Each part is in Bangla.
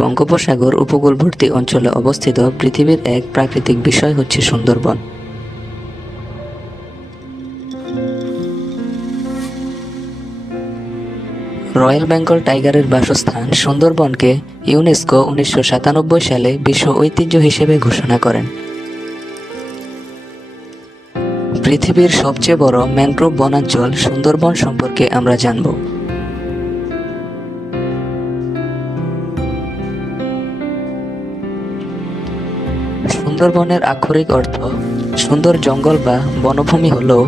বঙ্গোপসাগর উপকূলবর্তী অঞ্চলে অবস্থিত পৃথিবীর এক প্রাকৃতিক বিষয় হচ্ছে সুন্দরবন। রয়্যাল বেঙ্গল টাইগারের বাসস্থান সুন্দরবনকে ইউনেস্কো 1997 সালে বিশ্ব ঐতিহ্য হিসেবে ঘোষণা করেন। পৃথিবীর সবচেয়ে বড় ম্যানগ্রোভ বনাঞ্চল সুন্দরবন সম্পর্কে আমরা জানব। সুন্দরবনের আক্ষরিক অর্থ সুন্দর জঙ্গল বা বনভূমি হলেও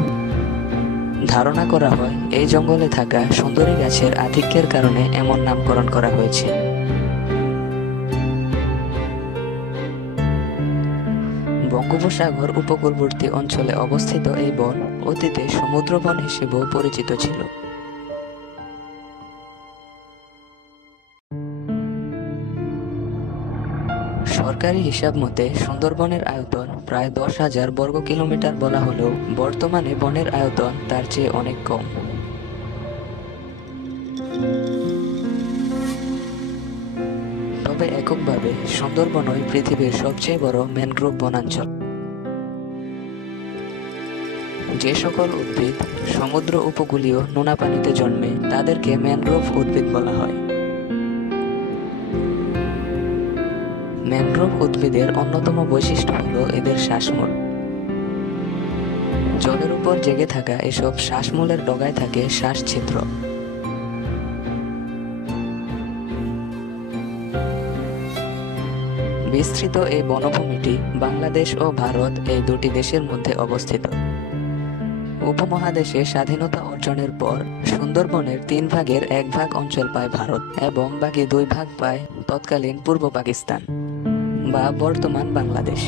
ধারণা করা হয় এই জঙ্গলে থাকা সুন্দরী গাছের আধিক্যের কারণে এমন নামকরণ করা হয়েছে। বঙ্গোপসাগর উপকূলবর্তী অঞ্চলে অবস্থিত এই বন অতীতে সমুদ্র বন হিসেবেও পরিচিত ছিল। সরকারি হিসাব মতে সুন্দরবনের আয়তন প্রায় 10,000 বর্গ কিলোমিটার বলা হলেও বর্তমানে বনের আয়তন তার চেয়ে অনেক কম। তবে এককভাবে সুন্দরবনই পৃথিবীর সবচেয়ে বড় ম্যানগ্রোভ বনাঞ্চল। যে সকল উদ্ভিদ সমুদ্র উপকূলীয় নোনা পানিতে জন্মে তাদেরকে ম্যানগ্রোভ উদ্ভিদ বলা হয়। ম্যানগ্রোভ উদ্ভিদের অন্যতম বৈশিষ্ট্য হল এদের শ্বাসমূল। জলের উপর জেগে থাকা এসব শ্বাসমূলের ডগায় থাকে শ্বাসছিদ্র। বিস্তৃত এই বনভূমিটি বাংলাদেশ ও ভারত এই দুটি দেশের মধ্যে অবস্থিত। উপমহাদেশে স্বাধীনতা অর্জনের পর সুন্দরবনের 3 ভাগের 1 ভাগ অঞ্চল পায় ভারত এবং বাকি 2 ভাগ পায় তৎকালীন পূর্ব পাকিস্তান বা বর্তমান বাংলাদেশ।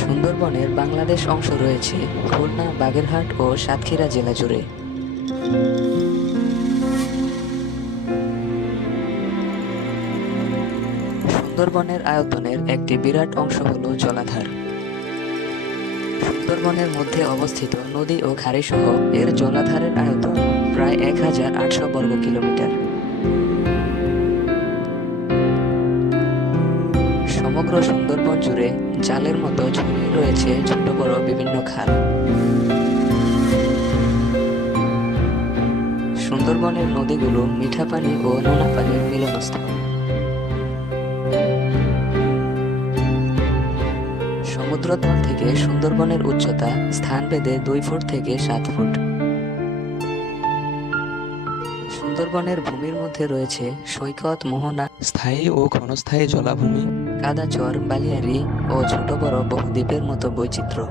সুন্দরবনের বাংলাদেশ অংশ রয়েছে খুলনা, বাগেরহাট ও সাতক্ষীরা জেলা জুড়ে। সুন্দরবনের আয়তনের একটি বিরাট অংশ হল জলাধার। সুন্দরবনের মধ্যে অবস্থিত নদী ও খাড়ি সহ এর জলাধারের আয়তন প্রায় 1,800 বর্গ কিলোমিটার। সমগ্র সুন্দরবন জুড়ে জালের মতো ছড়িয়ে রয়েছে ছোট বড় বিভিন্ন খাল। সুন্দরবনের নদীগুলো মিঠা পানি ও নোনা পানির মিলনস্থল। সমুদ্রতল থেকে সুন্দরবনের উচ্চতা স্থানভেদে 2 ফুট থেকে 7 ফুট। সুন্দরবনের ভূমির মধ্যে রয়েছে সৈকত, মোহনা, স্থায়ী ও ক্ষণস্থায়ী জলাভূমি, কাদাচর, বালিয়াড়ি ও ছোট বড় বহু দ্বীপের মতো বৈচিত্র্য।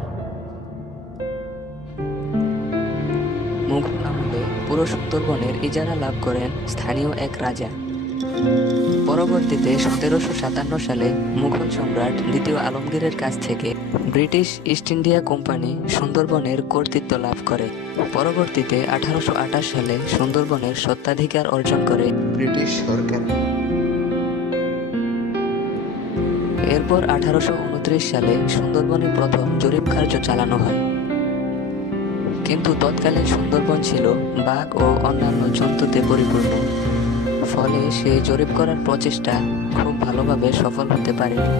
মুঘল আমলে পুরো সুন্দরবনের ইজারা লাভ করেন স্থানীয় এক রাজা। পরবর্তীতে 1757 সালে মুঘল সম্রাট দ্বিতীয় আলমগীরের কাছ থেকে ব্রিটিশ ইস্ট ইন্ডিয়া কোম্পানি সুন্দরবনের কর্তৃত্ব লাভ করে। পরবর্তীতে 1828 সালে সুন্দরবনের স্বত্বাধিকার অর্জন করে ব্রিটিশ সরকার। এরপর 1829 সালে সুন্দরবনে প্রথম জরিপ কার্য চালানো হয়। কিন্তু তৎকালীন সুন্দরবন ছিল বাঘ ও অন্যান্য জন্তুতে পরিপূর্ণ, ফলে সেই জরিপ করার প্রচেষ্টা খুব ভালোভাবে সফল হতে পারেনি।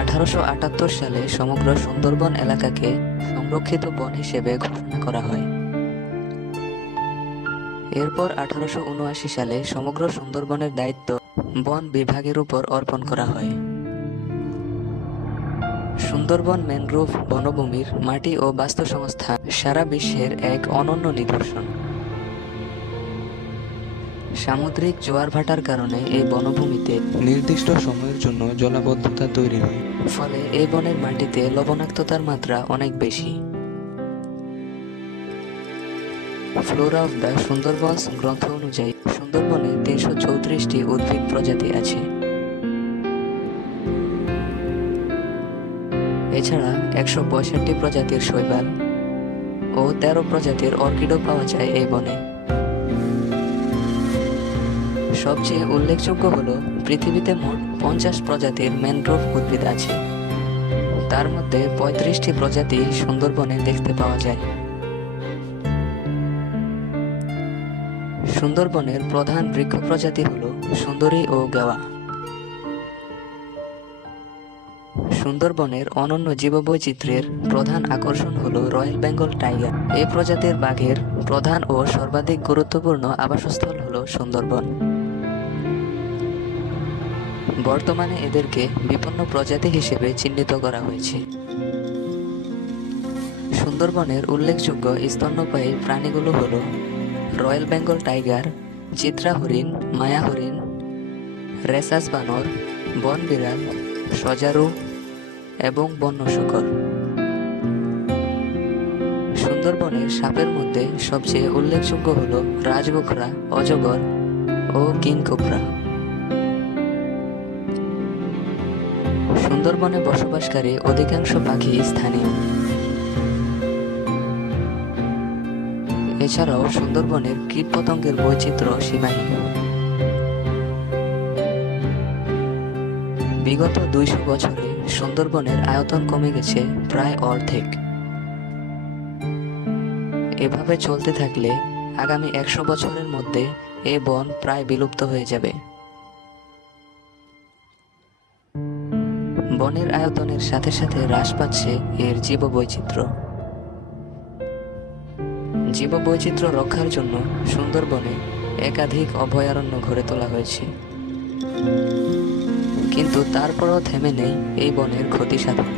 1878 সালে সমগ্র সুন্দরবন এলাকাকে সংরক্ষিত বন হিসেবে ঘোষণা করা হয়। এরপর 1879 সালে সমগ্র সুন্দরবনের দায়িত্ব বন বিভাগের উপর অর্পণ করা হয়। সুন্দরবন ম্যানগ্রোভ বনভূমির মাটি ও বাস্তুসংস্থান সারা বিশ্বের এক অনন্য নিদর্শন। সামুদ্রিক জোয়ার ভাটার কারণে এই বনভূমিতে নির্দিষ্ট সময়ের জন্য জলাবদ্ধতা তৈরি হয়, ফলে এই বনের মাটিতে লবণাক্ততার মাত্রা অনেক বেশি। ফ্লোরা অফ দ্য সুন্দরবনস গ্রন্থ অনুযায়ী সুন্দরবনে 334টি উদ্ভিদ প্রজাতি আছে। এছাড়া 165 প্রজাতির শৈবাল ও 13 প্রজাতির অর্কিডও পাওয়া যায় এই বনে। সবচেয়ে উল্লেখযোগ্য হল পৃথিবীতে মোট 50 প্রজাতির ম্যানগ্রোভ উদ্ভিদ আছে। তার মধ্যে 35টি প্রজাতি সুন্দরবনে দেখতে পাওয়া যায়। সুন্দরবনের প্রধান বৃক্ষ প্রজাতি হল সুন্দরী ও গেওয়া। সুন্দরবনের অনন্য জীববৈচিত্র্যের প্রধান আকর্ষণ হল রয়্যাল বেঙ্গল টাইগার। এই প্রজাতির বাঘের প্রধান ও সর্বাধিক গুরুত্বপূর্ণ আবাসস্থল হল সুন্দরবন। বর্তমানে এদেরকে বিপন্ন প্রজাতি হিসেবে চিহ্নিত করা হয়েছে। সুন্দরবনের উল্লেখযোগ্য স্তন্যপায়ী প্রাণীগুলো হল রয়্যাল বেঙ্গল টাইগার, চিত্রা হরিণ, মায়া হরিণ, রেসাস বানর, বন বিড়াল, সজারু এবং বন্য শূকর। সুন্দরবনের সাপের মধ্যে সবচেয়ে উল্লেখযোগ্য হল রাজবোখরা, অজগর ও কিং কোবরা। সুন্দরবনে বসবাসকারী অধিকাংশ পাখি স্থানীয়। এছাড়াও সুন্দরবনের কীটপতঙ্গের বৈচিত্র্য সীমাহীন। বিগত 200 বছরে সুন্দরবনের আয়তন কমে গেছে প্রায় অর্ধেক। এভাবে চলতে থাকলে আগামী 100 বছরের মধ্যে এ বন প্রায় বিলুপ্ত হয়ে যাবে। বনের আয়তনের সাথে সাথে হ্রাস পাচ্ছে এর জীববৈচিত্র্য। জীববৈচিত্র্য রক্ষার জন্য সুন্দরবনে একাধিক অভয়ারণ্য গড়ে তোলা হয়েছে, কিন্তু তারপরও থেমে নেই এই বনের ক্ষতি সাধন।